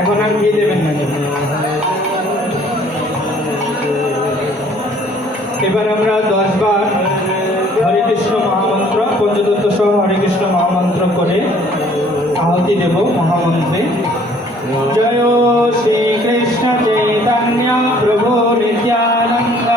এখন আর ঘি দেবেন না। এবার আমরা 10 বার হরে কৃষ্ণ মহামন্ত্র পঞ্চতত্ত্ব সহ হরে কৃষ্ণ মহামন্ত্র করে আহুতি দেব মহামন্ত্রে। জয় শ্রী কৃষ্ণ চৈতন্য প্রভু নিত্যানন্দ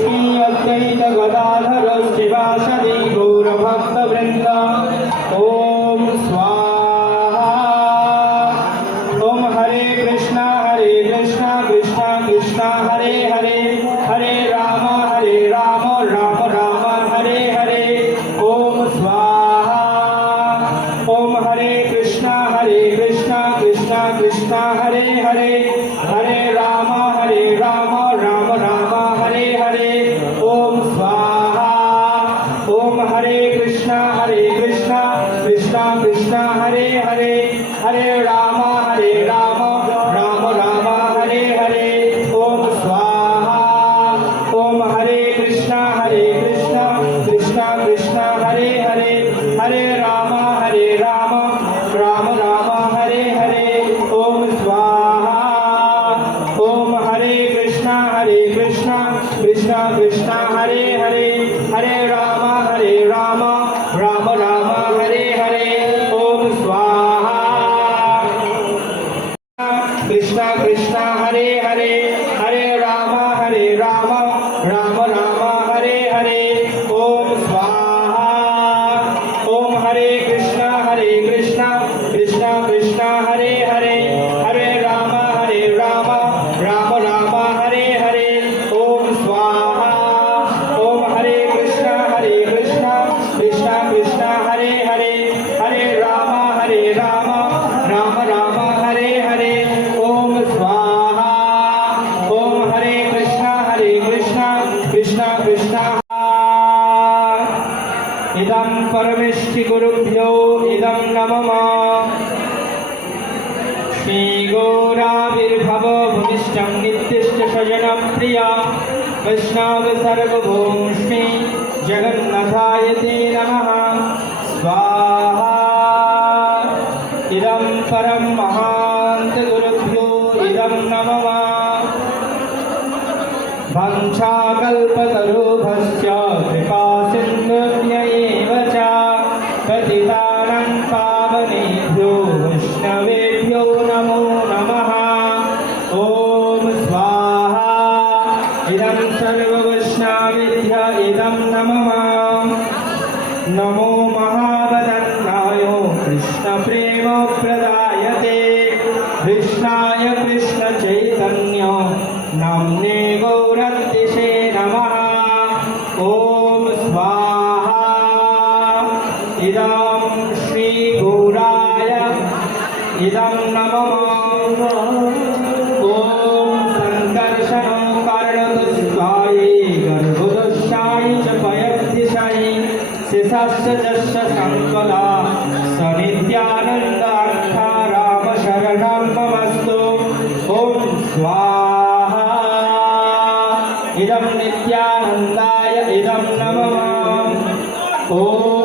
শ্রী অদ্বৈত গদাধর শিবাসাদি গৌর ভক্ত বৃন্দ। ওম স্বাহা। ওম হরে কৃষ্ণ কৃষ্ণ কৃষ্ণ হরে হরে, হরে রাম রাম রাম হরে হরে। ওম স্বাহা। ওম হরে কৃষ্ণ কৃষ্ণ কৃষ্ণ হরে হরে, হরে রাম রাম রাম হরে হরে। ওম স্বাহা। ওম হরে কৃষ্ণ কৃষ্ণ কৃষ্ণ হরে হরে, হরে রাম कृष्ण कृष्ण हरे हरे हरे राम राम राम हरे हरे ओम स्वाहा ओम हरे कृष्ण कृष्ण कृष्ण हरे हरे हरे राम राम राम हरे हरे ओम स्वाहा ओम हरे कृष्ण कृष्ण कृष्ण हरे हरे हरे राम राम हरे हरे ओम स्वाहा ओम हरे कृष्ण कृष्ण कृष्ण इदं परमेष्टि गुरुभ्यो इदं नमः श्रीगौराविर्भव भूमिष्ठं नित्यश्च सजनं प्रिया वैष्णव सर्वभौम श्री जगन्नाथाय ते नमः स्वाहा इदं परं महान्त गुरुभ्यो इदं नमः वंशाकल्पतरुभ्यश्च कृपासिन्धुभ्य एव च पतितानां पावनेभ्यो वैष्णवेभ्यो नमो नमः ॐ स्वाहा इदं सर्ववैष्णवेभ्य इदं नमः नमो महावदन्नाय कृष्णप्रेमप्रदायते कृष्णाय कृष्णचैतन्य नाम्ने गौरतिशे नमः ॐ स्वाहा इदं श्रीगौराय इदं नमः ॐ सङ्कर्षणो कर्णदुष्टायै गर्भदुष्टायै च पयद्दिशायै शेषस्य जस्य सङ्कला सनित्यानन्दार्था रामशरणं ममस्तु ॐ स्वाहा इदं नित्यानन्दाय इदं नमः ॐ